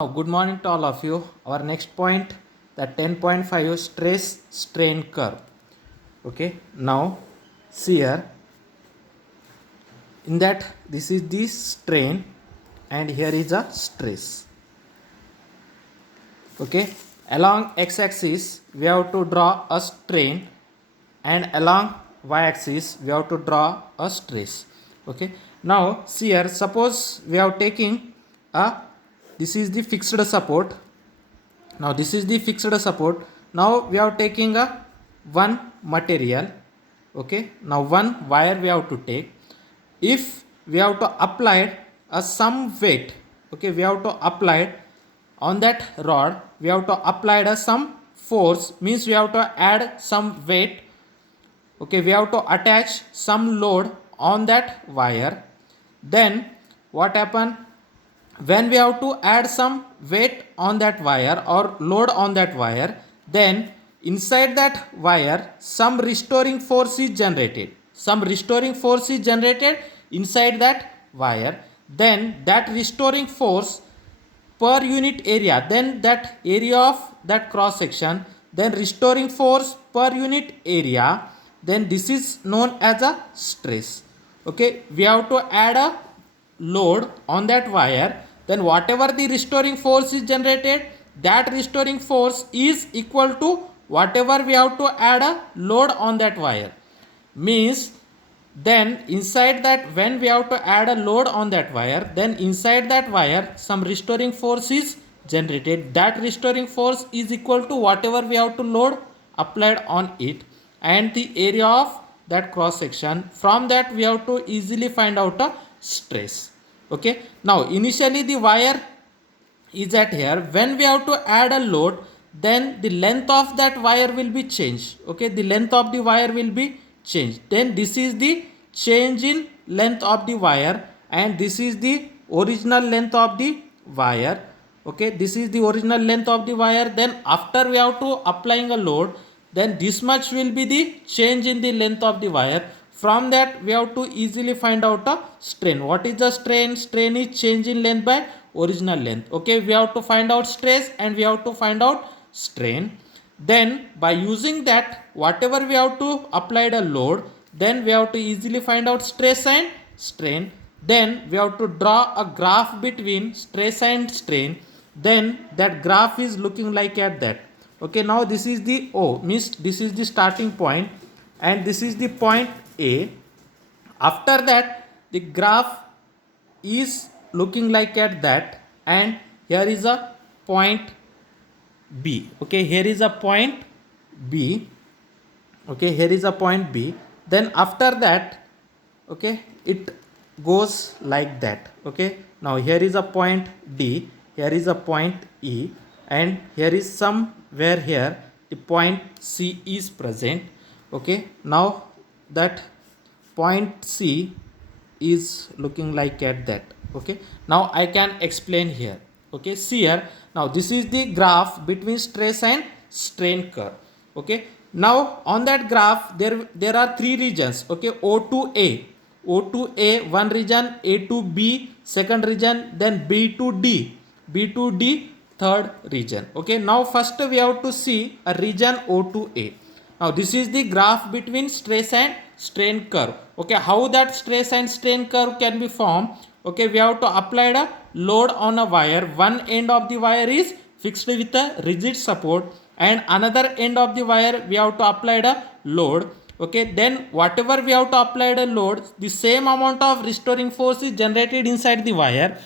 Good morning to all of you. Our next point, the 10.5 stress strain curve. Okay, now see here, in that this is the strain and here is a stress. Okay, along x-axis we have to draw a strain and along y-axis we have to draw a stress. Okay, now see here, suppose we are taking a, this is the fixed support. Now this is the fixed support. Now we are taking a one material. Okay, now one wire we have to take. If we have to apply a some weight, okay, we have to apply on that rod, we have to apply a some force, means we have to add some weight. Okay, we have to attach some load on that wire. Then what happen, when we have to add some weight on that wire or load on that wire, then inside that wire some restoring force is generated. Some restoring force is generated inside that wire. Then that restoring force per unit area, then that area of that cross section, then restoring force per unit area, then this is known as a stress. Okay, we have to add a load on that wire, then whatever the restoring force is generated, that restoring force is equal to whatever we have to add a load on that wire. Means then inside that, when we have to add a load on that wire, then inside that wire some restoring force is generated. That restoring force is equal to whatever we have to load applied on it and the area of that cross section. From that we have to easily find out a stress. Okay, now initially the wire is at here. When we have to add a load, then the length of that wire will be changed. Okay, the length of the wire will be changed. Then this is the change in length of the wire and this is the original length of the wire. Okay, this is the original length of the wire. Then after we have to applying a load, then this much will be the change in the length of the wire. From that we have to easily find out a strain. What is the strain? Strain is change in length by original length. Okay, we have to find out stress and we have to find out strain. Then by using that, whatever we have to apply a load, then we have to easily find out stress and strain. Then we have to draw a graph between stress and strain. Then that graph is looking like at that. Okay, now this is the O, means this is the starting point and this is the point A. After that the graph is looking like at that and here is a point B. Okay, here is a point B. Okay, here is a point B. Then after that, okay, it goes like that. Okay, now here is a point D, here is a point E and here is somewhere here the point C is present. Okay, now that point C is looking like at that. Okay, now I can explain here. Okay, see here, now this is the graph between stress and strain curve. Okay, now on that graph there are three regions. Okay, O to A, O to A one region, A to B second region, then B to D, B to D third region. Okay, now first we have to see a region O to A. Now this is the graph between stress and strain curve. Okay, how that stress and strain curve can be formed? Okay, we have to apply a load on a wire. One end of the wire is fixed with a rigid support and another end of the wire we have to apply a load. Okay, then whatever we have to apply a load, the same amount of restoring force is generated inside the wire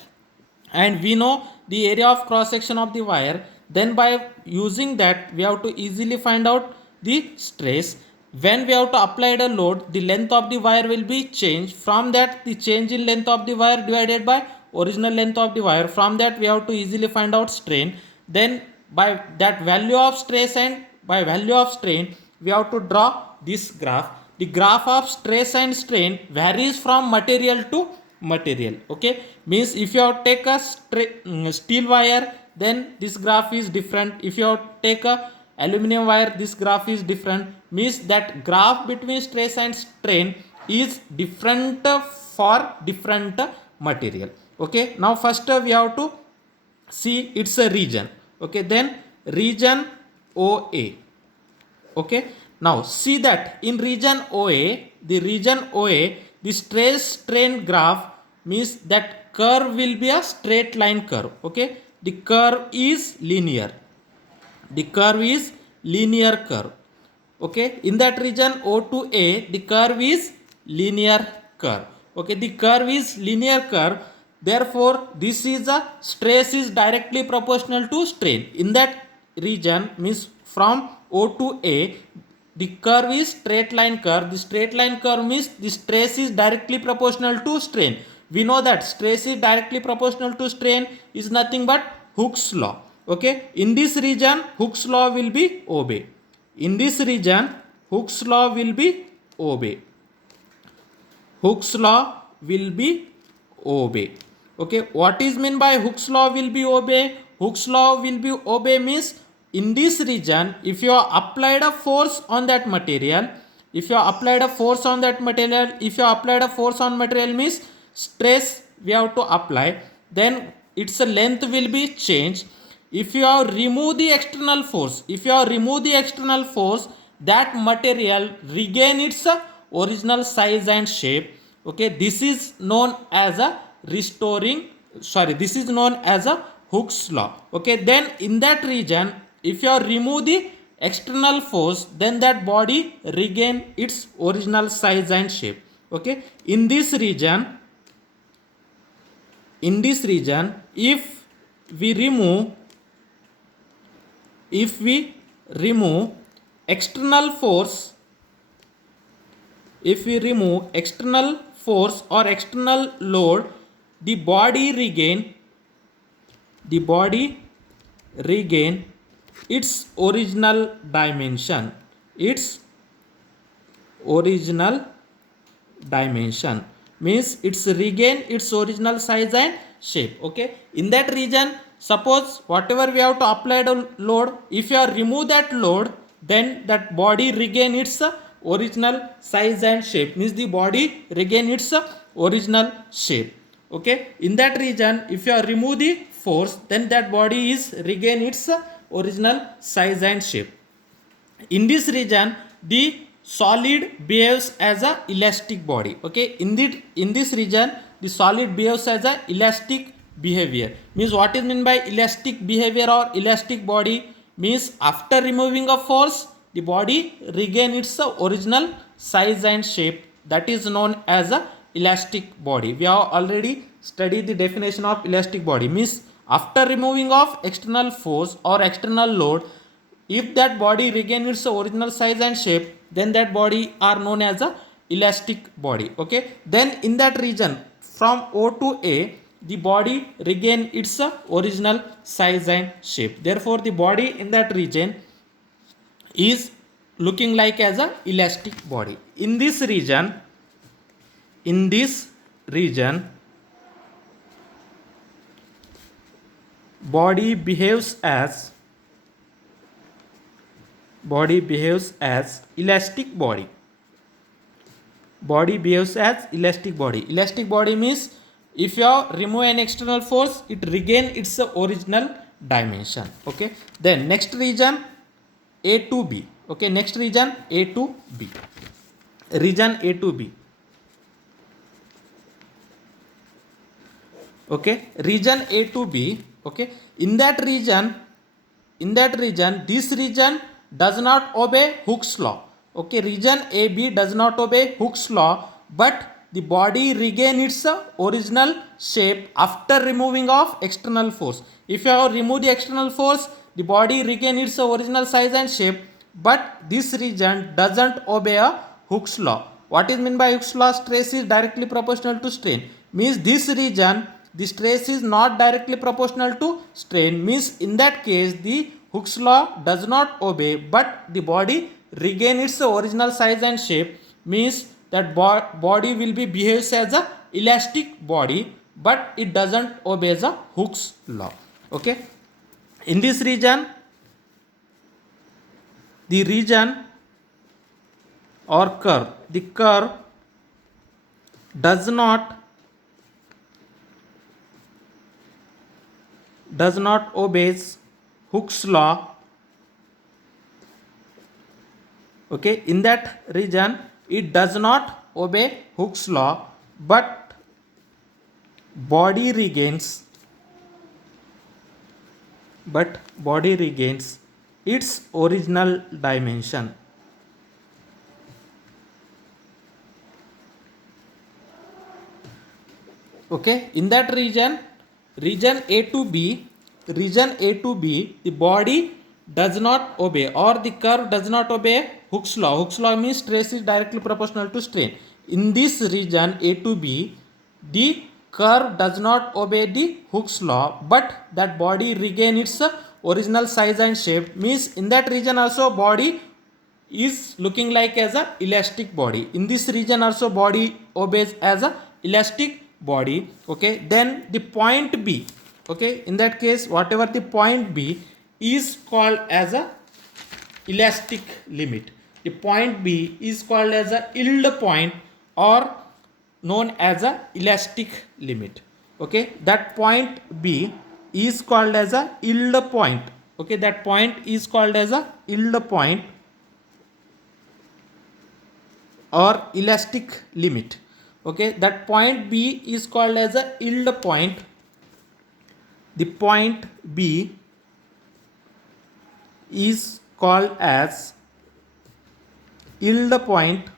and we know the area of cross section of the wire. Then by using that we have to easily find out the stress. When we have to apply a load, the length of the wire will be changed. From that the change in length of the wire divided by original length of the wire. From that we have to easily find out strain. Then by that value of stress and by value of strain we have to draw this graph. The graph of stress and strain varies from material to material. Okay, means if you have take a steel wire, then this graph is different. If you have take a aluminum wire, this graph is different. Means that graph between stress and strain is different for different material. Okay, now first we have to see it's a region. Okay, then region OA. Okay, now see that in region OA, the stress strain graph means that curve will be a straight line curve. Okay, the curve is linear, the curve is linear curve. Okay, in that region O to A, the curve is linear curve. Okay, the curve is linear curve, therefore this is a stress is directly proportional to strain. In that region means from O to A, the curve is straight line curve. The straight line curve means the stress is directly proportional to strain. We know that stress is directly proportional to strain is nothing but Hooke's law. Okay, in this region Hooke's law will be obeyed. In this region Hooke's law will be obeyed. Hooke's law will be obeyed. Okay, what is meant by Hooke's law will be obeyed? Hooke's law will be obeyed means in this region, if you are applied a force on that material, if you applied a force on that material, if you applied a force on material means stress we have to apply, then its length will be changed. If you have remove the external force, if you have remove the external force, that material regain its original size and shape. Okay, this is known as a restoring, sorry, this is known as a Hooke's law. Okay, then in that region, if you remove the external force, then that body regain its original size and shape. Okay, in this region, if we remove external force, if we remove external force or external load, the body regain its original dimension, its original dimension means it's regain its original size and shape. Okay, in that region, suppose whatever we have to apply the load, if you remove that load, then that body regain its original size and shape, means the body regain its original shape. Okay, in that region, if you remove the force, then that body is regain its original size and shape. In this region, the solid behaves as a elastic body. Okay, in this region, the solid behaves as a elastic behavior. Means what is meant by elastic behavior or elastic body means after removing a force, the body regain its original size and shape. That is known as a elastic body. We have already studied the definition of elastic body. Means after removing of external force or external load, if that body regain its original size and shape, then that body are known as a elastic body. Okay, then in that region from O to A, the body regain its original size and shape. Therefore the body in that region is looking like as a elastic body. In this region, body behaves as elastic body. Body behaves as elastic body. Elastic body means if you remove an external force, it regain its original dimension. Okay, then next region A to B. Okay, next region A to B. Region A to B. Okay, region A to B. Okay, in that region, this region does not obey Hooke's law. Okay, region AB does not obey Hooke's law, but the body regain its original shape after removing of external force. If you have removed the external force, the body regain its original size and shape, but this region doesn't obey a Hooke's law. What is meant by Hooke's law? Stress is directly proportional to strain. Means this region, the stress is not directly proportional to strain. Means in that case, the Hooke's law does not obey, but the body regain its original size and shape. Means that body will be behaves as a elastic body, but it doesn't obey the Hooke's law. Okay, in this region, the region or curve, the curve does not does not obeys Hooke's law. Okay, in that region it does not obey Hooke's law, but body regains its original dimension. Okay, in that region A to B, the body does not obey, or the curve does not obey Hooke's law. Hooke's law means stress is directly proportional to strain. In this region A to B, the curve does not obey the Hooke's law, but that body regain its original size and shape. Means in that region also body is looking like as a elastic body. In this region also body obeys as a elastic body. Okay, then the point B, okay, in that case whatever the point B is called as a elastic limit. The point B is called as a yield point or known as a elastic limit. Okay, that point B is called as a yield point. Okay, that point is called as a yield point or elastic limit. Okay, that point B is called as a yield point. The point B is called as yield point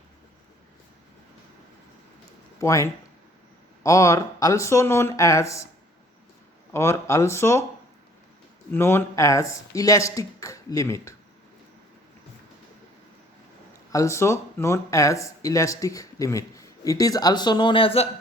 or also known as elastic limit. Also known as elastic limit. It is also known as a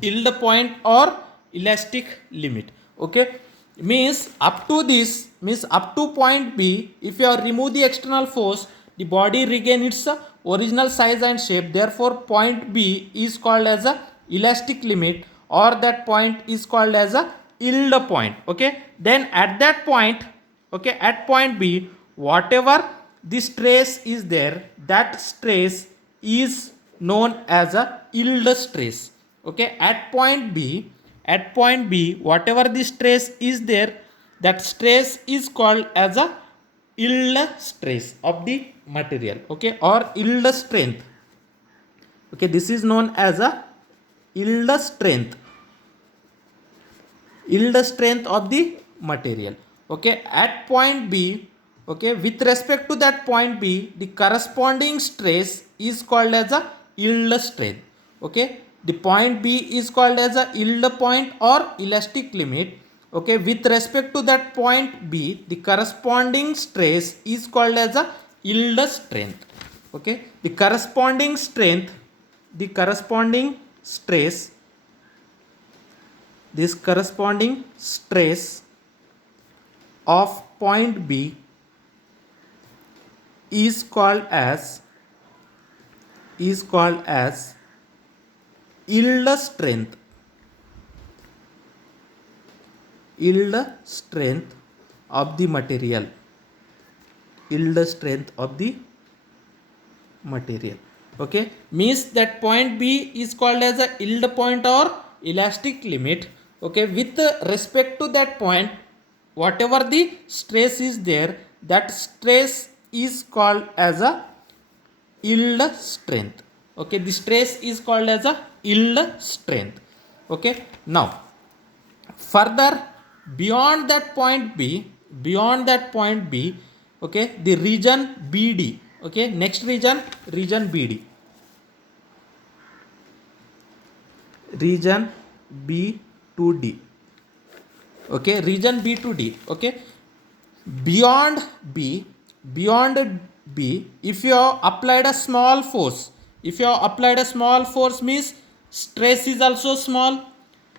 yield point or elastic limit. Okay, means up to point B, if you remove the external force, the body regain its original size and shape. Therefore point B is called as a elastic limit, or that point is called as a yield point. Okay, then at that point, okay, at point B, whatever the stress is there, that stress is known as a yield stress. Okay, at point B, whatever the stress is there, that stress is called as a yield stress of the material. Okay, or yield strength. Okay, this is known as a yield strength of the material. Okay, at point B, okay, with respect to that point B, the corresponding stress is called as a yield strength. Okay, the point B is called as a yield point or elastic limit. Okay, with respect to that point B, the corresponding stress is called as a yield strength. Okay, the corresponding stress, this corresponding stress of point B is called as yield strength of the material. Okay, means that point B is called as a yield point or elastic limit. Okay, with respect to that point, whatever the stress is there, that stress is called as a yield strength. Okay, the stress is called as a yield strength. Okay, now further beyond that point B, okay, the region BD. Okay, next region BD, region B to D. Okay, region B to D. Okay, beyond B, if you have applied a small force, means stress is also small.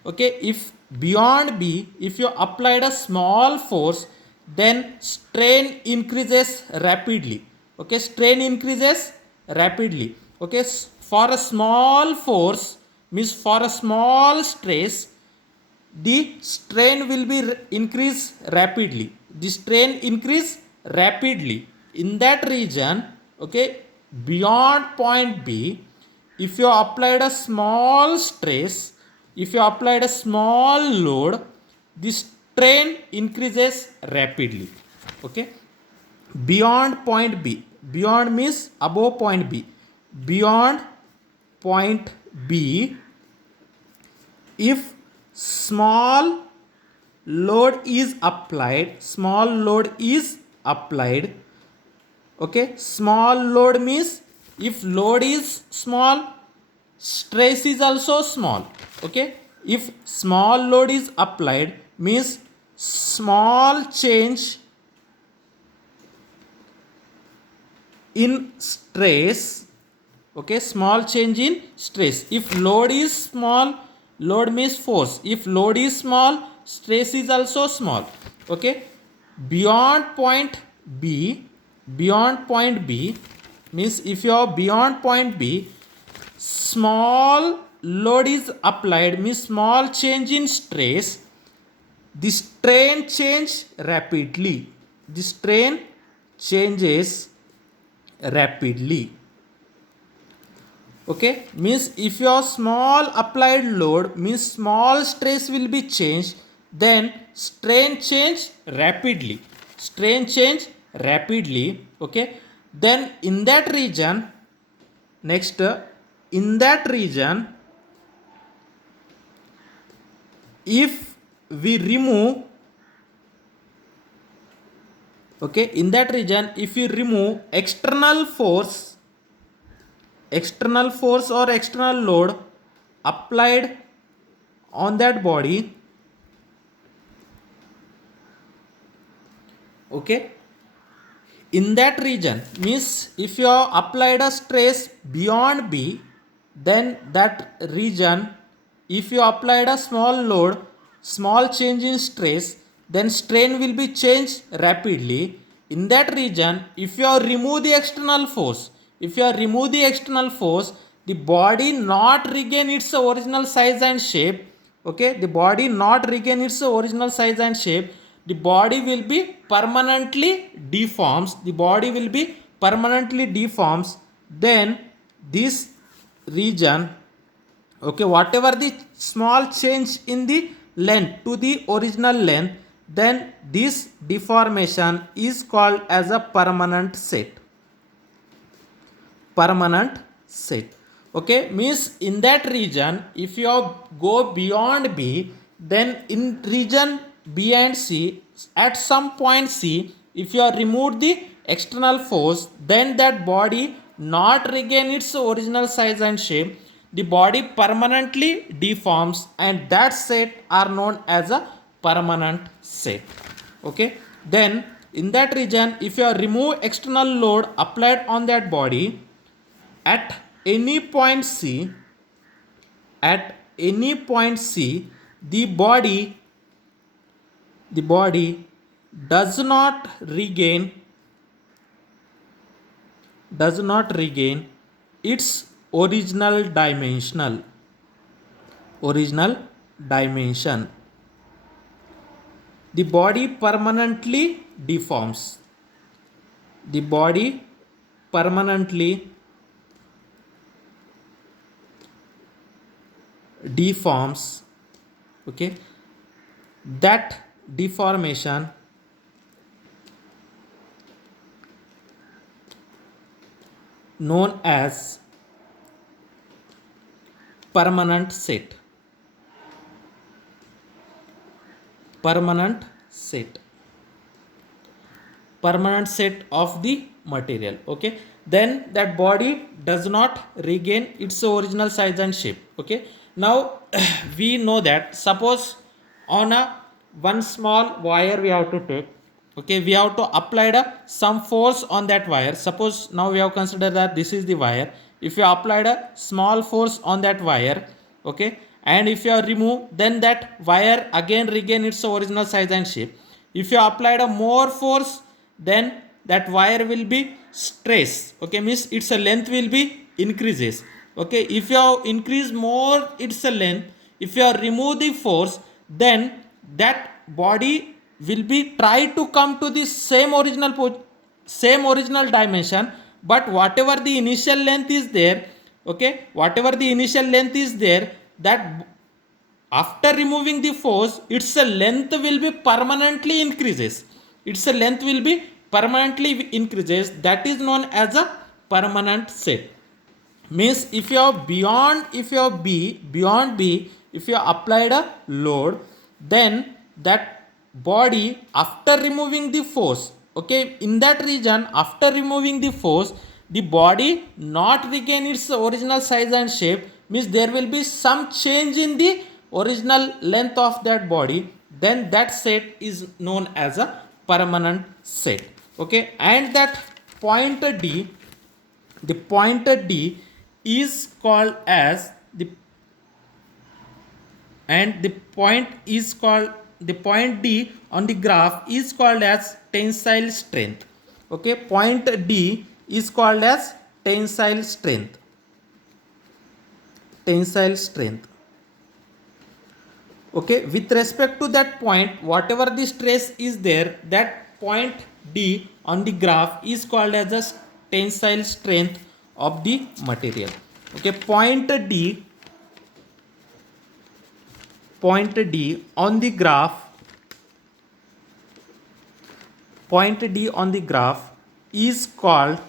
Okay, if beyond B, if you applied a small force, then strain increases rapidly. Okay, strain increases rapidly. Okay, for a small force, means for a small stress, the strain will be increase rapidly. In that region. Okay, beyond point B, if you applied a small stress, if you applied a small load, this strain increases rapidly. Okay, beyond point B, beyond means above point B, beyond point B, if small load is applied, small load is applied. Okay, small load means if load is small, stress is also small. Okay, if small load is applied means small change in stress. Okay, small change in stress. If load is small, load means force. If load is small, stress is also small. Okay, beyond point B, beyond point B means if you are beyond point B, small load is applied means small change in stress, the strain change rapidly, the strain changes rapidly. Okay, means if your small applied load means small stress will be changed, then strain change rapidly, strain change rapidly. Okay, then in that region, next in that region, if we remove, okay, in that region if we remove external force, external force or external load applied on that body. Okay, in that region means if you have applied a stress beyond B, then that region, if you applied a small load, small change in stress, then strain will be changed rapidly. In that region, if you have remove the external force, if you have remove the external force, the body not regain its original size and shape. Okay, the body not regain its original size and shape, the body will be permanently deforms, the body will be permanently deforms. Then this region, okay, whatever the small change in the length to the original length, then this deformation is called as a permanent set, permanent set. Okay, means in that region if you go beyond B, then in region B and C, at some point C, if you are removed the external force, then that body not regain its original size and shape, the body permanently deforms, and that set are known as a permanent set. Okay, then in that region if you are remove external load applied on that body, at any point C, at any point C, the body does not regain, does not regain its original dimensional, original dimension. The body permanently deforms, the body permanently deforms. Okay, that deformation known as permanent set, permanent set, permanent set of the material. Okay, then that body does not regain its original size and shape. Okay, now we know that suppose on a one small wire we have to take. Okay, we have to apply some force on that wire. Suppose now we have considered that this is the wire. If you applied a small force on that wire, okay, and if you are remove, then that wire again regain its original size and shape. If you applied a more force, then that wire will be stress. Okay, means its length will be increases. Okay, if you have increase more its length, if you have remove the force, then that body will be try to come to the same original same original dimension, but whatever the initial length is there, okay, whatever the initial length is there, that after removing the force, its length will be permanently increases. Its length will be permanently increases. That is known as a permanent set. Means if you are beyond, if you are beyond B, if you applied a load, then that body after removing the force, okay, in that region after removing the force, the body not regain its original size and shape, means there will be some change in the original length of that body, then that set is known as a permanent set. Okay, and that point D, the point D is called as the, and the point is called, the point D on the graph is called as tensile strength. Okay, point D is called as tensile strength. Tensile strength. Okay, with respect to that point, whatever the stress is there, that point D on the graph is called as a tensile strength of the material. Okay, point D on the graph, point D on the graph is called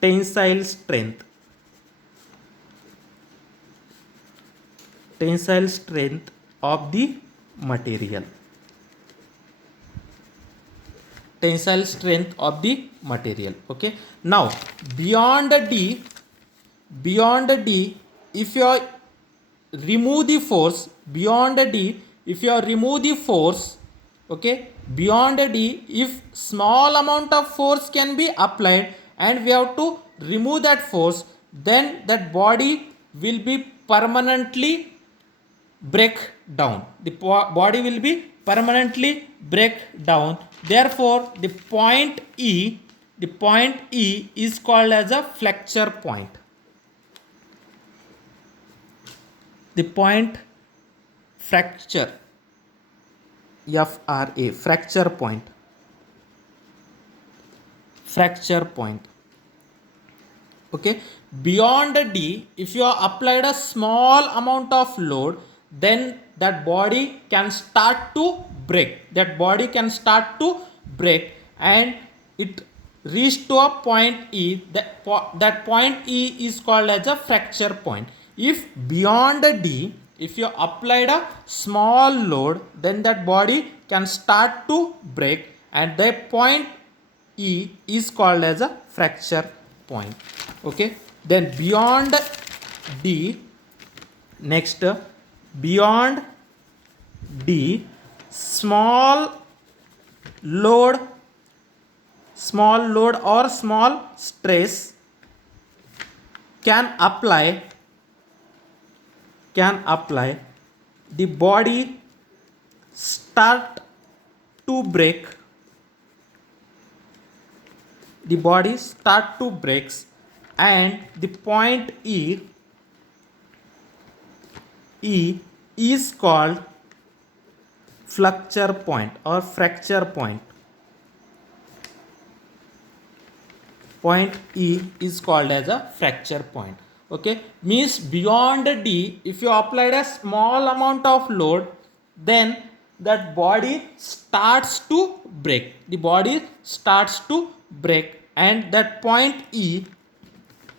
tensile strength. Tensile strength of the material. Tensile strength of the material. Okay, now beyond D, if you remove the force, beyond D, if you remove the force, okay, beyond D, if small amount of force can be applied and we have to remove that force, then that body will be permanently break down. The body will be permanently break down. Therefore, the point E is called as a fracture point. The point fracture, FRA, fracture point. Fracture point. Okay, beyond D, if you have applied a small amount of load, then that body can start to break. That body can start to break and it reach to a point E. That point E is called as a fracture point. If beyond D, if you applied a small load, then that body can start to break and that point E is called as a fracture point. Okay, then beyond D, next beyond D, small load or small stress can apply, the body start to break, the body start to breaks and the point E is called fracture point or fracture point. Point E is called as a fracture point. Okay, means beyond D, if you applied a small amount of load, then that body starts to break. The body starts to break and that point E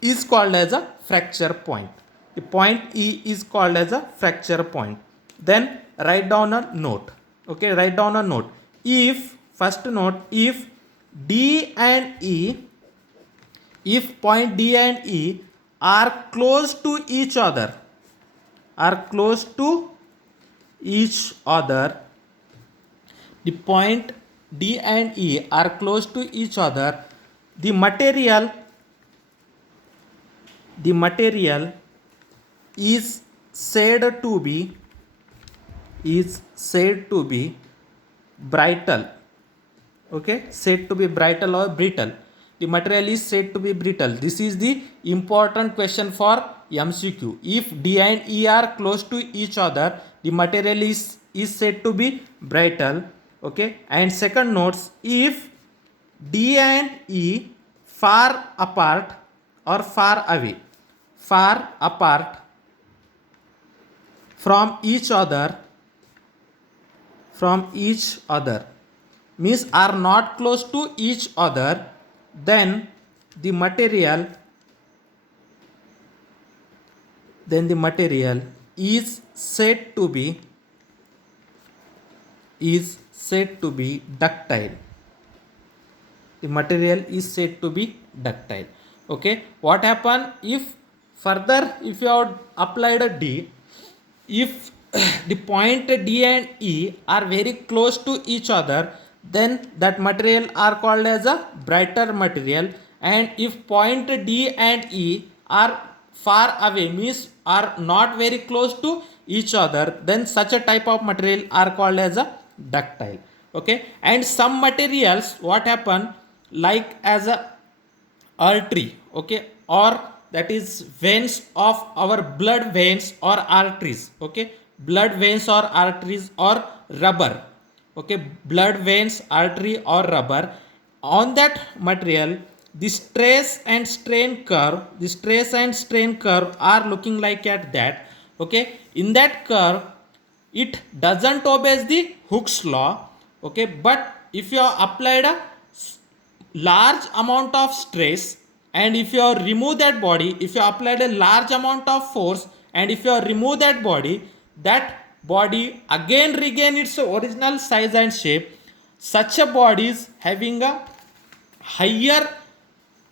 is called as a fracture point. The point E is called as a fracture point. Then write down a note. Okay, write down a note. If, first note, if D and E, if point D and E are close to each other, the point D and E are close to each other, the material is said to be brittle. Okay, said to be brittle or brittle. The material is said to be brittle. This is the important question for MCQ. If D and E are close to each other, the material is said to be brittle. Okay, and second notes, if D and E far apart or far away, from each other, means are not close to each other, then the material is said to be ductile. The material is said to be ductile. Okay, what happen if further, if you have applied a D, if the point D and E are very close to each other, then that material are called as a brighter material. And if point D and E are far away, means are not very close to each other, then such a type of material are called as a ductile. Okay, and some materials what happen, like as a artery, okay, or that is veins of our blood veins or arteries, okay, blood veins or arteries or rubber, okay, blood veins, artery or rubber. On that material, the stress and strain curve are looking like at that. Okay, in that curve it doesn't obey the Hooke's law. Okay, but if you have applied a large amount of stress, and if you remove that body, if you applied a large amount of force, and if you remove that body again regain its original size and shape. Such a body is having a higher,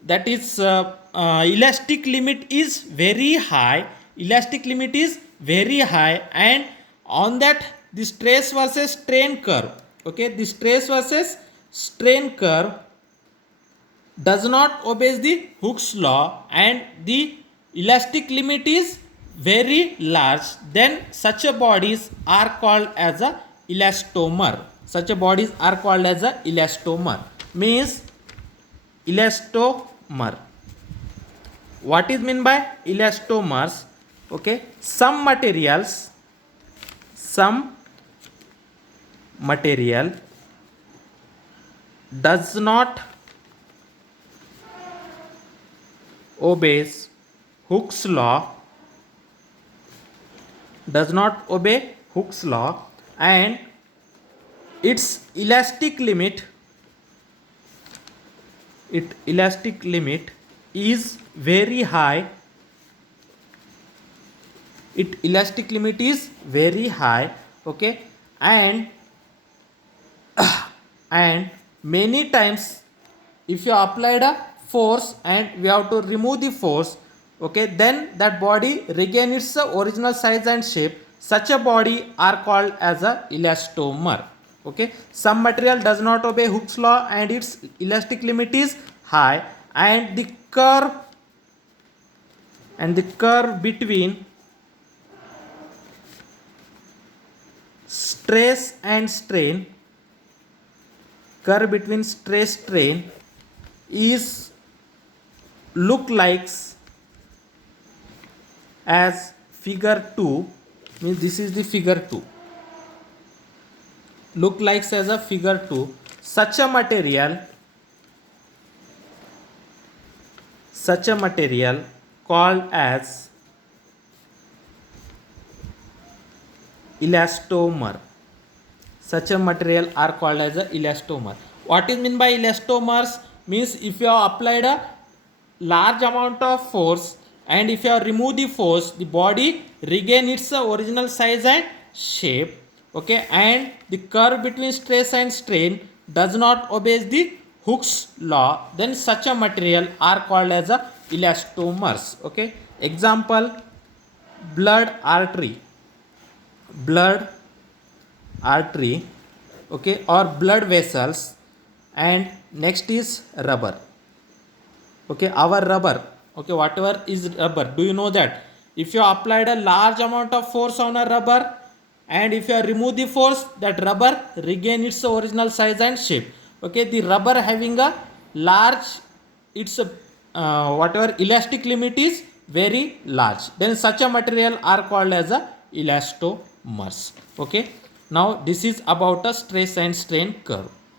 that is elastic limit is very high, and on that the stress versus strain curve, okay, the stress versus strain curve does not obey the Hooke's law, and the elastic limit is very large, then such a bodies are called as a elastomer. Means elastomer. What is meant by elastomers? Okay, some material does not obeys Hooke's law, and its elastic limit is very high. Okay, and many times if you applied a force and we have to remove the force, okay, then that body regain its original size and shape. Such a body are called as a elastomer. Okay, some material does not obey Hooke's law and its elastic limit is high, and the curve between stress and strain is look likes as figure 2, means this is the figure 2, look likes as a figure 2. Such a material called as elastomer. Such a material are called as a elastomer. What is meant by elastomers? Means if you have applied a large amount of force, and if you have removed the force, the body regain its original size and shape. Okay, and the curve between stress and strain does not obey the Hooke's law, then such a material are called as a elastomers. Okay, example, blood artery, okay, or blood vessels, and next is rubber. Okay, our rubber, okay, whatever is rubber, do you know that if you applied a large amount of force on a rubber, and if you remove the force, that rubber regain its original size and shape. Okay, the rubber having a large, its whatever elastic limit is very large, then such a material are called as a elastomers. Okay, now this is about a stress and strain curve.